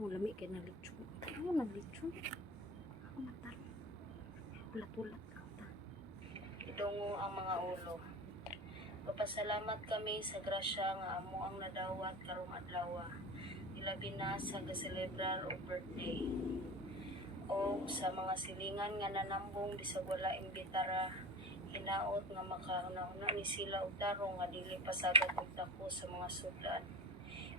Lami kay na lechon. Ano na lechon? Ako mata. Ulat-ulat ka ta. Idungo ang mga ulo. Papasalamat kami sa grasya nga amo ang nadawat karong adlaw. Ilabi na sa gaselebrar o birthday. O sa mga silingan nga nanambong bisag wala imbitara, hinaot nga makauna-una ni sila og tarong nga dili pasagad og dako sa mga sudan.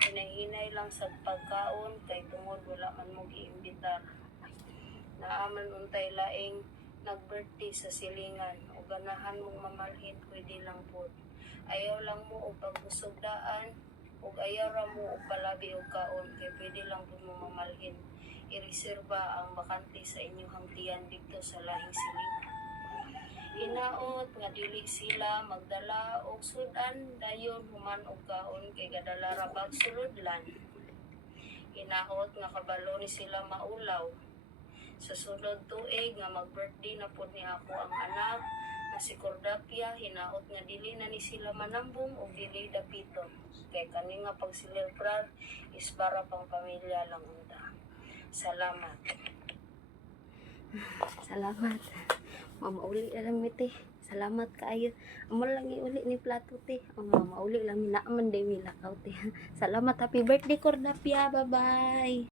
Hinay-hinay lang sa pagkaon kay tungod wala man mo giimbitar. Naaman untay laing nag-birthday sa silingan o ganahan mong mamalhin pwede lang po. Ayaw lang mo og pagbusog daan ug ayaw ra mo og palabi og kaon kay pwede lang po mo mamalhin. Ireserba ang bakante sa inyong hangtian dito sa lahing silingan. Hinaot nga dili sila magdala og sudan dayon human og kaon kay gadala ra bag sulodlan. Hinaot nga kabalo ni sila maulaw. Sa sunod tuig nga mag-birthday na pud ni ako ang anak na si Cordapia, hinaot nga dili na ni sila manambong o dili dapiton. Kay kani nga pagsilebrar is para pang pamilya lang unta. Salamat. Salamat. Mama uli lang mi te. Salamat kaayo. Amo lang iuli ni plato te. Mama uli lang mi naaman day mi lakaw te. Salamat, happy birthday Cordapia. Bye-bye.